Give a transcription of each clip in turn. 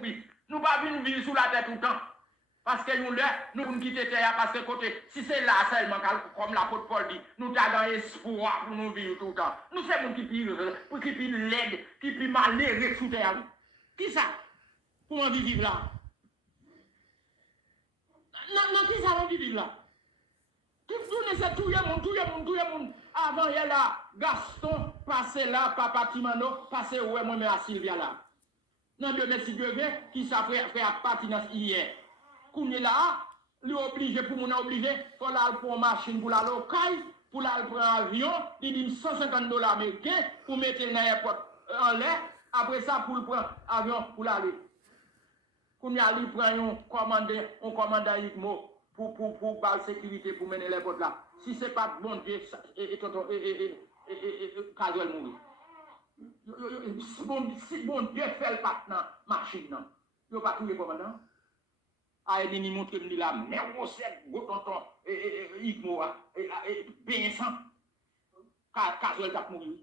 Oui, nous pas venir vivre sous la tête tout le temps. Parce que nous, nous quittons terre parce que côté, si c'est là seulement, comme l'apôtre Paul dit, nous avons espoir pour nous vivre tout le temps. Nous sommes qui puis laide, qui puis malheureux sous terre. Qui ça? Pour on vivre là? Non, qui ça on vivre là? Qui c'est tout le monde. Avant, il y a là, Gaston, passé là, Papa Timano, passé ouais, moi, mais à Sylvia là. Non, Dieu merci Dieu, qui ça fait à partir hier. Qu'on est là, lui obligé, pour mon obligé, pour aller pour une machine, pour aller au caille, pour aller prendre un avion, il dit $150 américains, pour mettre dans l'aéroport en l'air, après ça, pour le prendre avion, pour l'aller. Qu'on y a, il prend un commandant IGMO pour la sécurité, pour mener les potes là. Si ce n'est pas bon Dieu, Casuel mourir. Si bon Dieu fait le pas dans la machine, il ne va pas tout le commandant. Il dit, montre que là, mais on sait, tonton, Igmo, bien sans, Casuel t'a mourir.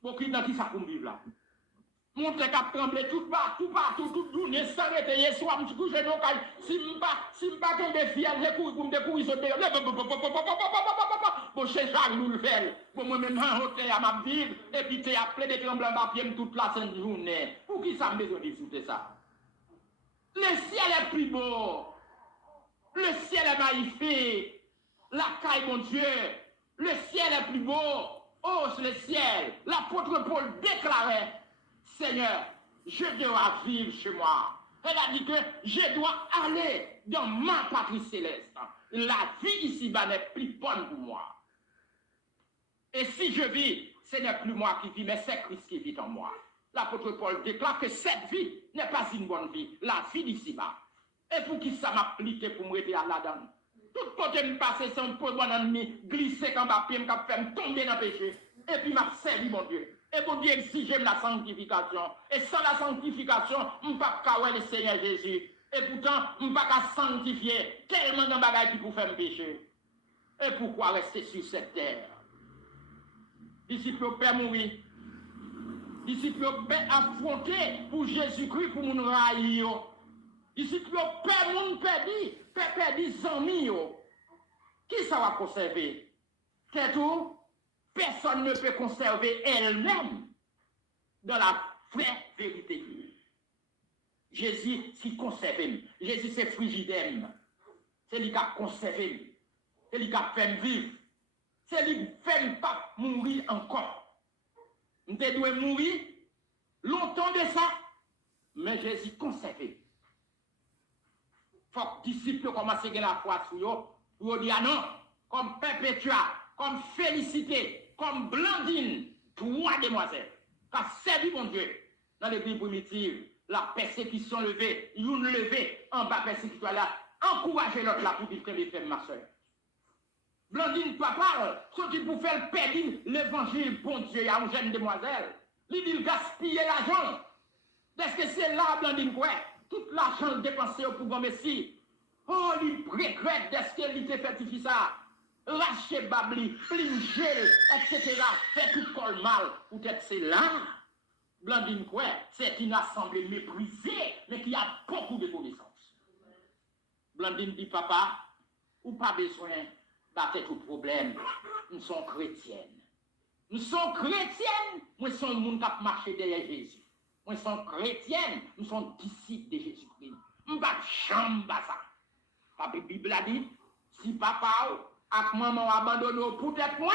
Bon, qui dans qui ça pour vivre là? Montre qu'à trembler tout partout, toute journée, sans arrêter, hier soir, je me couche dans le si je ne pas tomber fier, je cours pour me découvrir ce pays. Bon, c'est ça que nous le faisons. Bon, moi-même, en hôtel, à ma ville, et puis tu as plein de tremblants papier toute la sainte journée. Pour qui ça me besoin de foutre ça? Le ciel est plus beau. Le ciel est magnifique. La caille, mon Dieu. Le ciel est plus beau. Oh, le ciel. L'apôtre Paul déclarait, Seigneur, je dois vivre chez moi. Elle a dit que je dois aller dans ma patrie céleste. La vie ici-bas n'est plus bonne pour moi. Et si je vis, ce n'est plus moi qui vis, mais c'est Christ qui vit en moi. L'apôtre Paul déclare que cette vie n'est pas une bonne vie, la vie d'ici-bas. Et pour qui ça m'applique pour me rester à la dame? Tout côté me passer sans me poser mon ennemi, glisser quand ma pied me fait tomber dans le péché. Et puis m'a servi mon Dieu. Et mon Dieu exige la sanctification. Et sans la sanctification, je ne peux pas le Seigneur Jésus. Et pourtant, je ne peux pas sanctifier tellement de bagages qui pour faire me pécher. Et pourquoi rester sur cette terre? Disciples Père mourir. Disciples Père affronter pour Jésus-Christ pour mon raï. Disciples Père moun perdu amis. Qui ça va conserver? C'est tout. Personne ne peut conserver elle-même dans la vraie vérité. Jésus s'y conserve. Jésus c'est frigidem. C'est lui qui a conservé. C'est lui qui a fait vivre. C'est lui qui fait pas mourir encore. Nous devons mourir longtemps de ça, mais Jésus conservé. Il faut que les disciples commencent à la foi sur eux. Pour dire non, comme Perpétua, comme Félicité, comme Blandine, trois demoiselles, qui ont servi mon Dieu dans les pays primitifs, la persécution levée, une levée en bas persécution là, encouragez l'autre là pour dire que les femmes, ma soeur. Blandine, papa, ce qui pour faire perdre l'évangile, bon Dieu, à une jeune demoiselle, il dit gaspiller l'argent. Est-ce que c'est là, Blandine, quoi? Tout l'argent dépensé pour bon Messie. Oh, il regrette d'est-ce qu'il était fait ça. Lâcher Babli, plinger, etc. Fait tout col mal. Peut-être c'est là. Blandine, quoi? C'est une assemblée méprisée, mais qui a beaucoup de connaissances. Blandine dit, papa, ou pas besoin d'attendre tout problème. Nous sommes chrétiennes. Nous sommes chrétiennes, nous sommes les gens qui marchent derrière Jésus. Nous sommes chrétiennes, nous sommes disciples de Jésus-Christ. Nous ne pouvons pas ça. La Bible a dit, si papa et maman abandonnent pour être moins,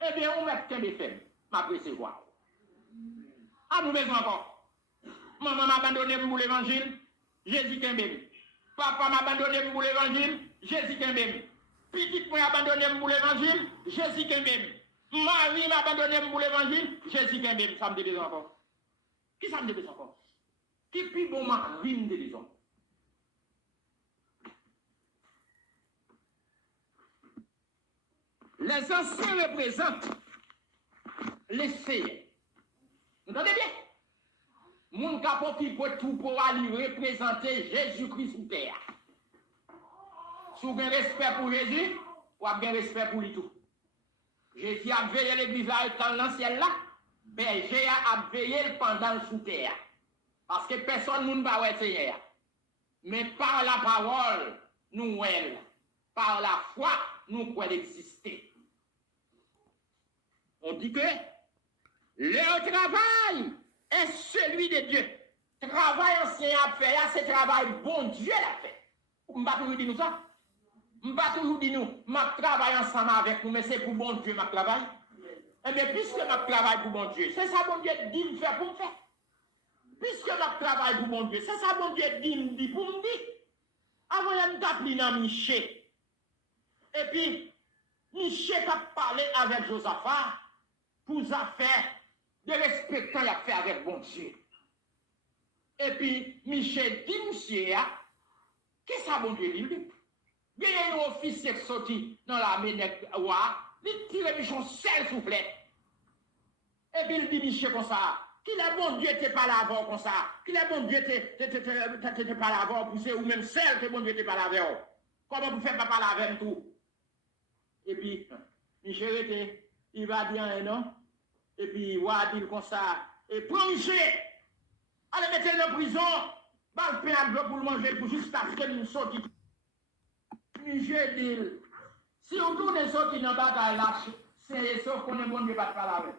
eh bien, on met qu'un défait, ma précevoir. À nous besoin encore. Maman m'a abandonné pour l'évangile, Jésus qu'un bébé. Papa m'a abandonné pour l'évangile, Jésus qu'un bébé. Petit m'a abandonné pour l'évangile, Jésus qu'un bébé. Marie m'a abandonné pour l'évangile, Jésus qu'un bébé. Ça me dit encore. Qui ça me dit encore? Qui puis bon Marie me dit encore? Les anciens représentent les seigneurs. Vous entendez bien? Mon capot qui peut tout pour aller représenter Jésus-Christ sur terre. Si vous avez respect pour Jésus, vous avez respect pour lui tout. Jésus a veillé l'église là, dans l'ancien là, berger a veillé pendant le sous terre. Parce que personne ne va pas essayer. Mais par la parole, nous elle. Par la foi, nous pouvons exister. On dit que le travail est celui de Dieu. Travail ancien à faire, c'est travail bon Dieu l'a fait. On va toujours dire nous ça. On va toujours dire nous, je travaille ensemble avec vous, mais c'est pour bon Dieu je travaille. Eh bien, puisque je travaille pour bon Dieu, c'est ça bon Dieu dit me faire pour me faire. Puisque je travaille pour bon Dieu, c'est ça bon Dieu dit pour me dire. Avant, il y a une table dans Michel. Et puis, Michel a parlé avec Josaphat pour affaires de respectant il a fait avec bon Dieu. Et puis, Michel dit, monsieur, qu'est-ce que ça bon Dieu dit? Il y a un officier qui sorti dans l'armée de il tire Michon seul soufflet. Et puis il dit Michel comme ça, qu'il est bon Dieu t'es pas là avant comme ça, qu'il est bon Dieu t'es pas là avant pour ou même seul que bon Dieu t'es pas là avant. Comment vous faites pas parler avec tout? Et puis, Michel était, il va dire un non, et puis il va dire comme ça, et prends Michel, allez mettez-le en prison, bah le pain à l'eau pour le manger, pour juste parce qu'il sorti. Michel dit, si on tourne sorti dans la bataille là, c'est sauf qu'on est bon Dieu pas de parler avec.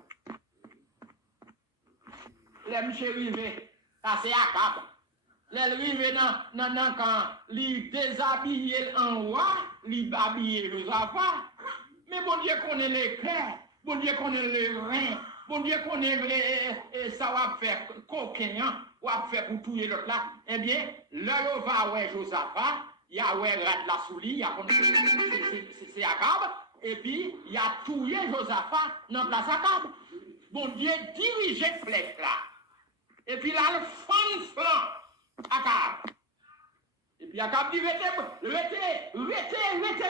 Les Michel rivé, ça c'est à cap. Les rivé dans quand il déshabille en roi, il habille Josaphat. Mais bon Dieu connaît les cœurs, bon Dieu connaît les reins, bon Dieu connaît ça va faire coquin, va faire pour tuer l'autre là. Eh bien, là, va ouais Josaphat, il y a ouais Rad la Souli, il y a c'est Akab, et puis il y a tué Josaphat dans place Akab. Bon Dieu dirige flèche là. Et puis là, le fond Akab. Et puis Akab dit, restez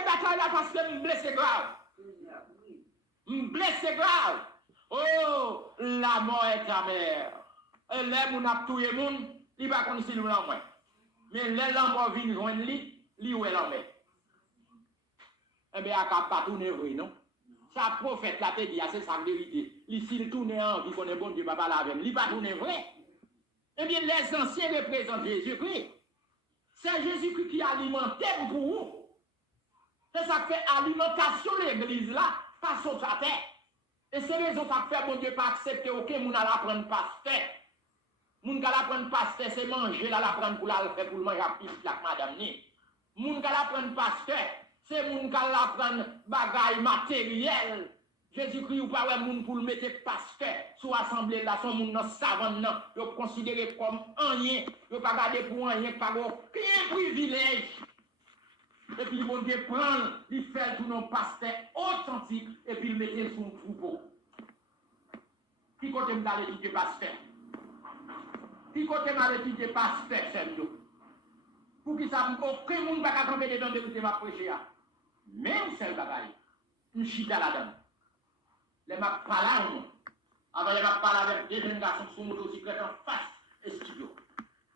bataille là parce que me blessé grave. Me blessé grave. Oh, la mort est ta mère. Et là, mon a tué moun, il va connaître si nous l'en moins. Mais là, la mort vient joindre lui, où est l'en Eh bien, Akab pas tourner vrai, non? Sa prophète l'a dit, c'est sa vérité. S'il tourne en vie, qu'on est bon Dieu, papa la avec lui, pas tourner vrai. Eh bien, les anciens représentent Jésus-Christ. C'est Jésus-Christ qui alimentait pour vous. C'est ça qui fait alimentation l'église là, pas sur sa terre. Et c'est raison ça fait bon Dieu pas accepter aucun monde à l'apprendre pasteur. Moun ka l'apprendre pasteur, c'est manger là l'apprendre pour la faire pour le manger à pile la madame ni. Moun ka l'apprendre pasteur, c'est moun ka l'apprendre bagaille matériel. Jésus-Christ ou pas ouais moun pour le mettre pasteur sous assemblée là son moun dans savant non, yo considéré comme rien, yo pas garder pour rien pas un privilège. Et puis bon Dieu prend, il fait tout nos pasteur authentique et puis il mettait son troupeau. Qui côté me d'aller étudier pasteur? Qui côté m'a étudier pasteur c'est nous. Pour qui ça aucun monde va camper dedans d'écouter ma prêcher. Même seul bagaille. Une chita là-dedans. Les m'a parlé avant les m'a parlé avec deux jeunes garçons sur motocyclette en face et studio.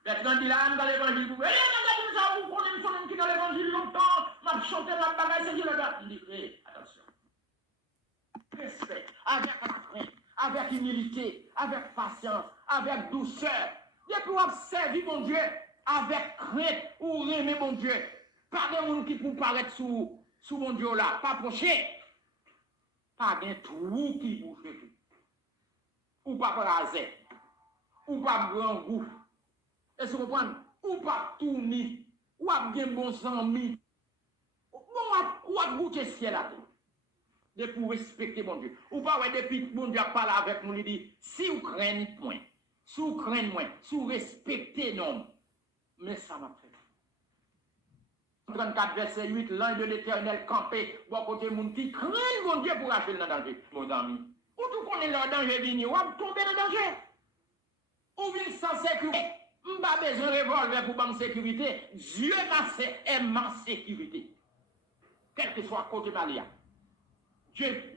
Maintenant dit là dans l'évangile vous vous connaissez qui dans l'évangile longtemps, m'a chanté la bagaille c'est le gars. Il dit attention. Respect avec humilité, avec patience, avec douceur. Depuis vous observez mon Dieu avec crainte ou aimer mon Dieu. Pas de monde qui pour paraître sous mon Dieu là, pas procher. Pas de trou qui bouge tout. Ou pas raser. Ou pas grand goût. Est-ce que vous comprenez? Ou pas tourner. Ou pas bien bon ami. Ou pas goûter ciel là. De pour respecter mon Dieu. Ou pas ouais depuis mon Dieu parle avec nous, il dit si vous craignez point, si vous craignez moins, si vous respectez non, mais ça m'a fait. 34 verset 8, l'ange de l'Éternel campé, bon côté mon qui craint mon Dieu pour acheter dans le danger, mon ami. Ou tout connaît le danger venu, ou tomber dans le danger. Ou vient sans sécurité. M'pas besoin de revolver pour ma sécurité. Dieu est ma sécurité. Quel que soit côté Malia. Dieu,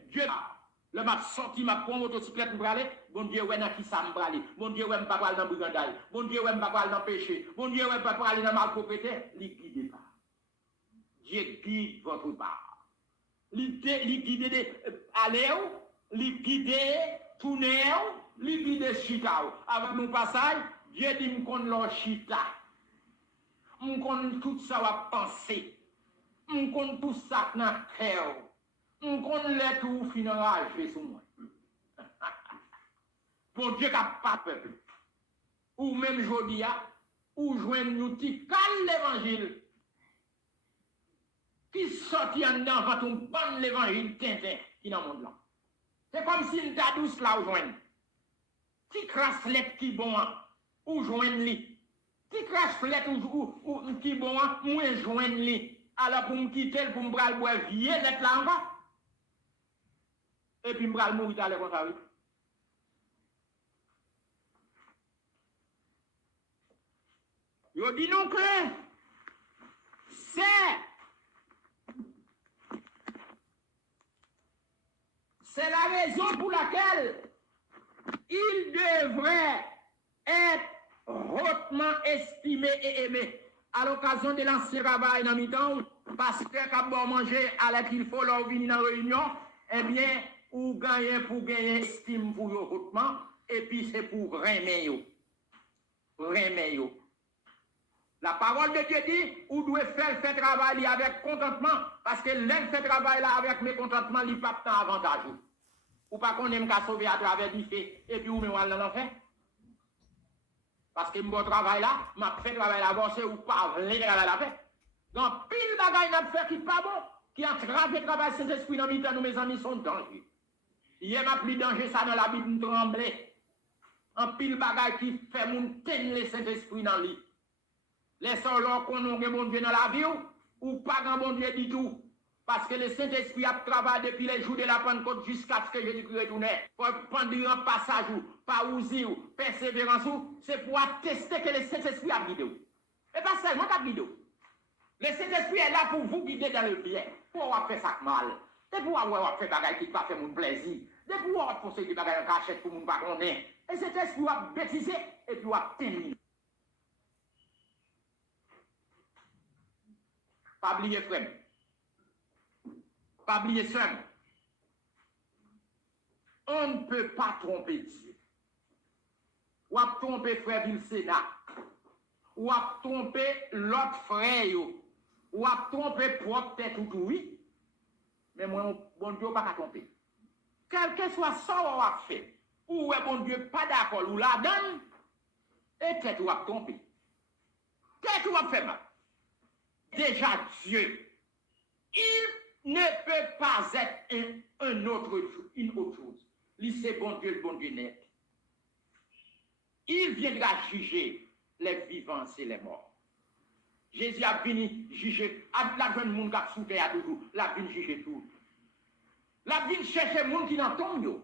le m'a sorti, m'a pris motocyclette pour aller. Bon Dieu, ouais, dans qui ça m'braller. Bon Dieu, ouais, m'pas aller dans brigandaille. Bon Dieu, ouais, m'pas aller dans péché. Bon Dieu, ouais, m'pas aller dans malpropriété. Li guide pas. Dieu guide votre part. Li guide aller, li guide tourner, li guide chita. Avec mon passage, Dieu dit m'kon l'orchita. M'kon tout ça va penser. M'kon tout ça dans cœur. M'kon les tout fin enragé sur moi. Pour Dieu qui pas peuple. Ou même jodia, ou joindre nous qui cale l'évangile. Qui sortit en dedans quand on banne l'évangile tintin qui dans le monde là. C'est comme si nous t'a douce là ou joindre. Qui crasse l'être qui bon ou joindre lui. Qui crasse l'être ou qui bon moins joindre lui. Alors pour me quitter pour me bral boire vieux l'être là encore. Et puis me bral mourir à l'école comme ça. Yo dit nous que c'est la raison pour laquelle il devrait être hautement estimé et aimé à l'occasion de lancer travail dans mi-temps parce que quand bon manger à la qu'il faut leur venir dans la réunion, eh bien, ou gagner pour gagner estime pour eux hautement et puis c'est pour remettre. La parole de Dieu dit, ou doit faire travail avec contentement, parce que l'un fait travail là avec mécontentement, il n'y a pas de avantage. Ou pas qu'on aime qu'à sauver à travers du fait, et puis ou me wale l'en fait. Parce que mon travail là, m'a fait travail là, avancé ou pas, le travail là fait. Donc, pile bagaille n'a fait qui pas bon, qui a travé le travail Saint-Esprit dans nous, mes amis, sont danger. Il y a plus danger ça dans la Bible, nous trembler. En pile bagaille qui fait moun tenir le Saint-Esprit dans lui. Les soldats qu'on a bon Dieu dans la vie ou pas grand bon Dieu du tout. Parce que le Saint-Esprit a travaillé depuis les jours de la Pentecôte jusqu'à ce que Jésus-Christ retourne. Pendant un passage ou pas ouzi ou persévérance ou, c'est pour attester que le Saint-Esprit a guidé. Et pas seulement qu'a guidé. Le Saint-Esprit est là pour vous guider dans le bien. Pour avoir fait ça mal. Et pour avoir fait des choses qui ne fait mon plaisir. Et pour avoir fait des choses en cachette pour mon pas connaître. Et cet esprit a bêtisé et puis a terminé. Pas oublier frère. Pas oublier sœur. On ne peut pas tromper Dieu. Ou à tromper frère Vilsénat. Ou à tromper l'autre frère. Ou à tromper propre tête ou tout, oui. Mais moi, bon Dieu, pas qu'à tromper. Quel que soit ça qu'on a fait. Ou bon Dieu, pas d'accord, ou la donne. Et tête ou à tromper. Tête ou à faire mal. Déjà Dieu, il ne peut pas être une autre chose. Il c'est bon Dieu net. Il viendra juger les vivants et les morts. Jésus a venu juger, la jeune monde qui a souffert à toujours, la venu juger tout. La venu chercher les gens qui n'ont pas yo.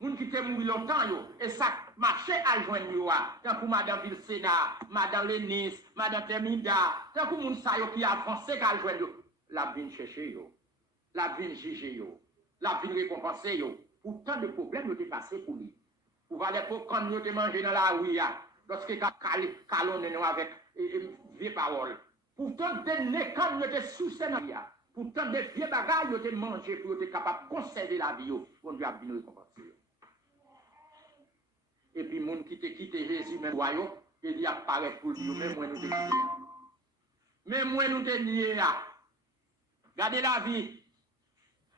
Moun qui te mouru longtemps yo et ça marché à joindre yo tant pour madame Vilsénat, madame Lenis, madame Termida, tant pour moun sa yo qui a avancé qu'à joindre yo, la vinn chercher yo, la vinn juger yo, la vinn récompenser yo. Pourtant de problèmes yo te passé pour lui. Pour valer pour quand yo te manger dans la rue lorsque calonne nous avec vieux paroles. Pourtant de ne quand yo te sous scénario. Pourtant de vieux bagages yo te manger pour être capable de conserver la vie yo, bon Dieu a vinn récompenser. Et puis, les gens qui te quittent Jésus, même royaume, il apparaît pour Dieu, même moi nous te quitté. Même moi nous te lié. Gardez la vie,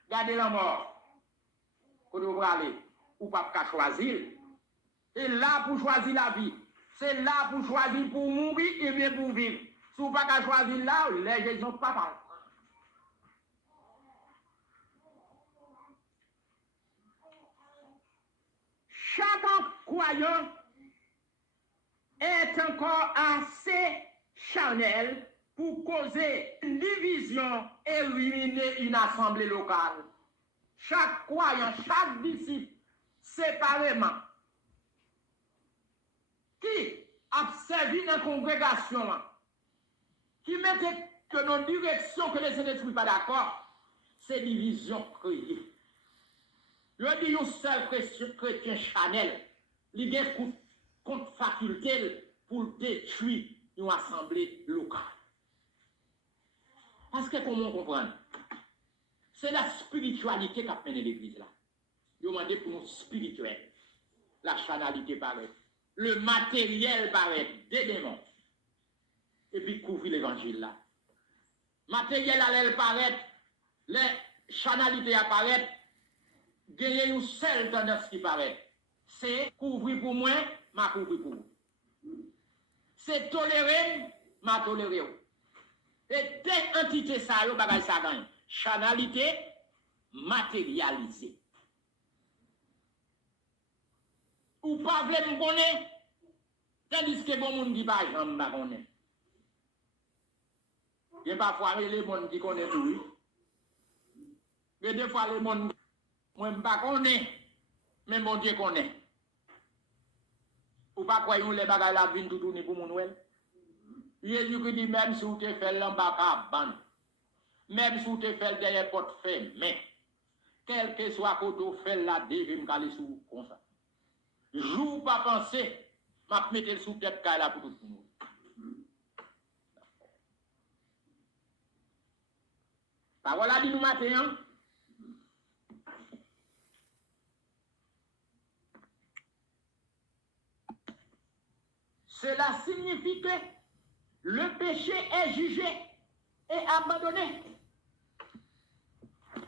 gardez la mort. Quand vous aller, ou pas choisir. Et là pour choisir la vie. C'est là pour choisir pour mourir et bien pour vivre. Si vous pas choisir là, les gens n'ont pas parlé. Chaque croyant est encore assez charnel pour causer une division et ruiner une assemblée locale. Chaque croyant, chaque disciple, séparément, qui a servi dans la congrégation, qui mettait que dans une direction que les Saint-Esprit pas d'accord, c'est division créée. Je dis un seul chrétien Chanel, il a contre faculté pour détruire une assemblée locale. Parce que comment comprendre? C'est la spiritualité qui a mené l'église là. Il demande pour nous spirituel. La chanalité paraît. le matériel paraît des démons. Et puis couvrir l'évangile là. Matériel allait paraître, les chanalités apparaissent, gagner une seule tendance qui paraît. C'est couvrir pour moi, ma couvrir pour vous. C'est tolérer, ma tolérer. Et des entités ça, yo bagay ça gagne. Chanalité matérialisée. Ou pas vle me connaître, tandis que bon monde qui pas jamais pas connaître. Il y a parfois les gens qui connaissent tout, oui. Mais des fois les gens, moi je pas connaît, mais mon Dieu connaît. Ou pas croyez les bagages la vie tout tourner pour mon nouvel. Jésus qui dit même si vous te fait l'embaka ban, même si vous te fait derrière porte fermée, quel que soit côté fait la devine me caler sous comme ça. Joue pas penser, m'a mettre sous tête là pour tout le monde. Parole a dit nous matin, hein? Cela signifie que le péché est jugé et abandonné.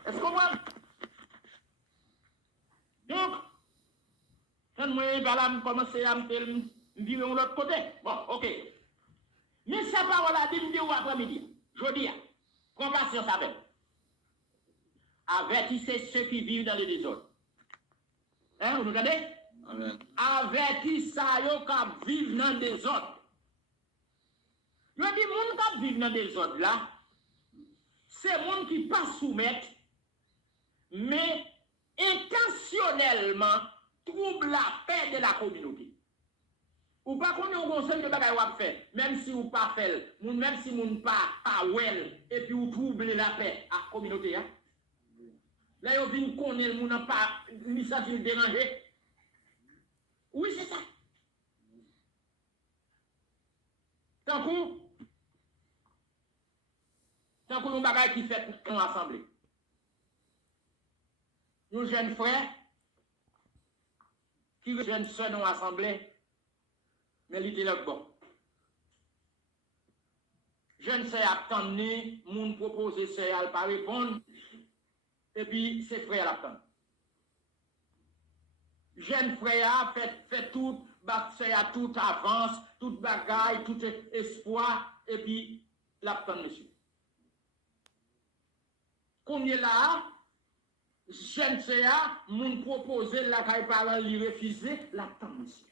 Est-ce qu'on voit? Donc, quand moi, je commence à me virer de l'autre côté. Bon, ok. Mais sa parole a dit, me après-midi. Je dis, compassion avec. Avertissez ceux qui vivent dans le désordre. Hein, vous entendez? Amen. Avertissez ceux qui vivent dans le désordre. Je dis, les gens qui vivent dans le désordre là, c'est les gens qui ne pas soumettent, mais intentionnellement troublent la paix de la communauté. Ou pas qu'on ait un conseil de bagaille ou fait, même si vous pas fait, même si vous pas well, et puis vous troublez la paix à la communauté. Hein? Là, vous venez connaître le monde pas, ni ça qui déranger. Oui, c'est ça. Tant qu'on nous bagaille qui fait en assemblée. Nous jeunes frères, qui jeunes sœurs dans l'assemblée, mais il était là bon. Jeunes sœurs attendent, moun propose sœurs, elle pas répondre, et puis c'est frères attendent. Jeune frère fait tout, sœur tout avance, tout bagaille, tout espoir, et puis l'attend monsieur. Combien là, jeune sœur, moun propose la caille parent lui refuser, l'attend monsieur.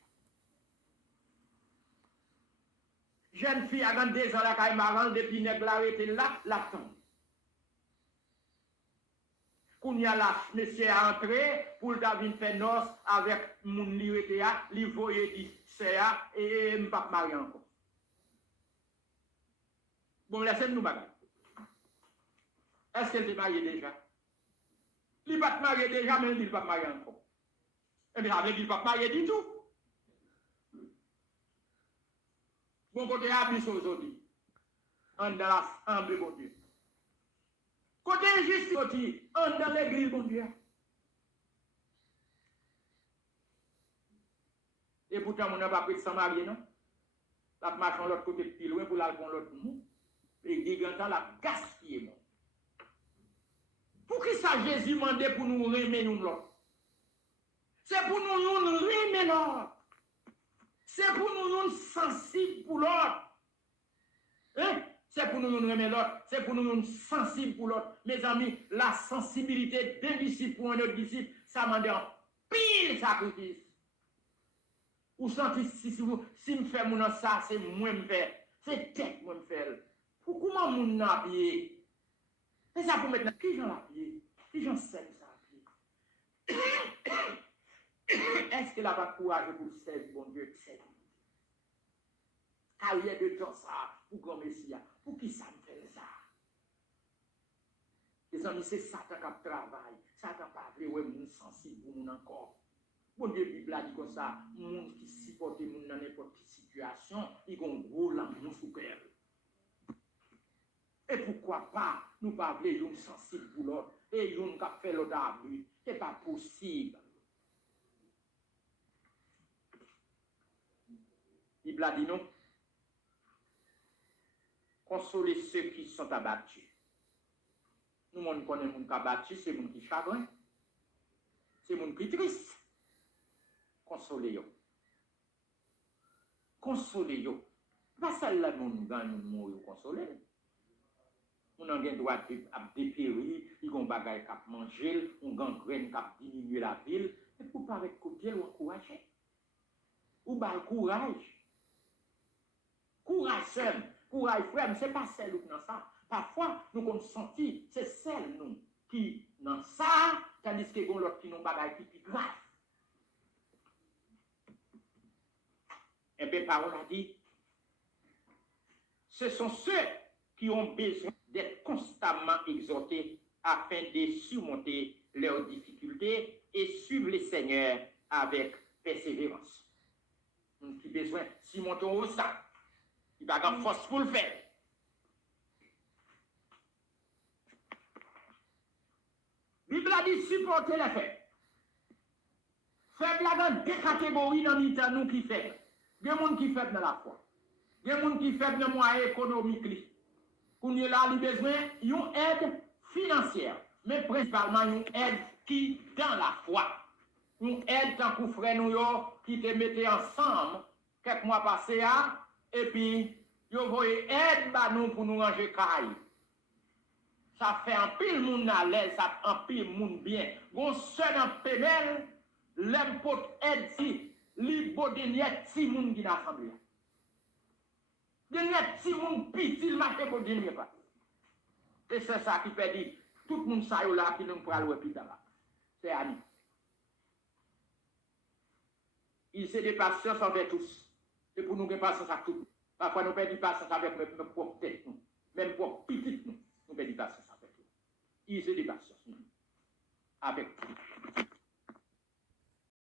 Jeune fille a 22 ans, la caille marrant, depuis nèg la arrêté là, l'attend. Quand y a la monsieur a entré pour David faire noce avec mon lieutenant, li voye dit c'est et m'pas marié encore. Bon, laissez-nous bagarre. Est-ce qu'elle est mariée déjà? Il n'est pas marié déjà, mais il n'est pas marié encore. Et bien, avec il n'est pas marié du tout. Bon, côté abysse aujourd'hui, en dans la chambre, bon Dieu. Côté injustice aussi, en dans l'église, bon Dieu. Et pourtant, on n'a pas pris de s'en marier, non? La marche de l'autre côté plus loin pour l'alcool l'autre mou. Et Gigantan la gaspillé, mon. Pour qui ça Jésus demandait pour nous remettre nous l'autre? C'est pour nous remettre l'autre. C'est pour nous sensibles pour l'autre. Hein? C'est pour nous remettre l'autre. C'est pour nous sensibles pour l'autre. Mes amis, la sensibilité d'un disciple pour un autre disciple, ça m'a dit un pile sacrifice. Ou senti si me fait mon ça, c'est moi me faire. C'est tête moi me faire. Pourquoi mon n'a pied? C'est ça pour mettre qui j'en a pied? Qui j'en sais ça à pied? Est-ce qu'il a pas courage pour servir bon Dieu? Carrière de temps ça, pour grand Messie, pour qui ça me fait ça? Les amis, c'est Satan qui travaille. Satan pas vrai, ouais, mon sensible pour mon encore. Bon Dieu, Bible a dit comme ça, monde qui supporte moun dans n'importe quelle situation, il a un gros l'amour sous cœur. Et pourquoi pas, nous pas voulons une sensible pour l'autre, et une qui fait l'autre à lui. C'est pas possible. Bible a dit non. Consoler ceux qui sont abattus. Nous, on connaît les gens qui sont abattus, c'est les gens qui sont chagrins. C'est les gens qui sont tristes. Consolez-vous. Consolez-vous. Pas celle-là, nous gagnons, nous consoler. On a le droit de dépérir, ils ont des bagages qui manger, on a gangrène qui diminuer la ville. Et pour pas avec côté, ou encourager. Ou bal courage. Courage seul. Courage frère, ce n'est pas celle qui dans ça. Parfois, nous avons senti, c'est celle nous qui dans ça, tandis que l'autre qui n'ont pas bagages qui plus grave. Et bien, parole a dit, ce sont ceux qui ont besoin d'être constamment exhortés afin de surmonter leurs difficultés et suivre les seigneurs avec persévérance. Donc, qui besoin de surmonter au ça. Il va avoir force pour le faire. La Bible a dit supporter les faits. Faible dans deux catégories dans le nous qui fait. Il y a des gens qui font dans la foi. Il y a des gens qui font dans le moyen économique. Pour nous, là, il besoin d'une aide financière, mais principalement une aide qui dans la foi. Une aide tant que frère nous qui te mettait ensemble quelques mois passés, et puis, vous voyez aide nous pour nous ranger caille. Ça fait un pile monde à l'aise, ça fait un pile monde bien. Gon seul en pémel, l'impôt aide si, li bo dernier ti monde qui n'a assemblée. Dernier ti monde petit, il marche pour dernier pas. Et c'est ça qui peut dire, tout le monde ça là qui nous pral ouais plus là. C'est ami. Il se dépasse patience envers tous. Et pour nous, nous patience avec tout. Parfois, nous perdons patience avec notre propre tête, même pour petit nous. Nous perdons patience avec tout. Il se dépasse avec tout.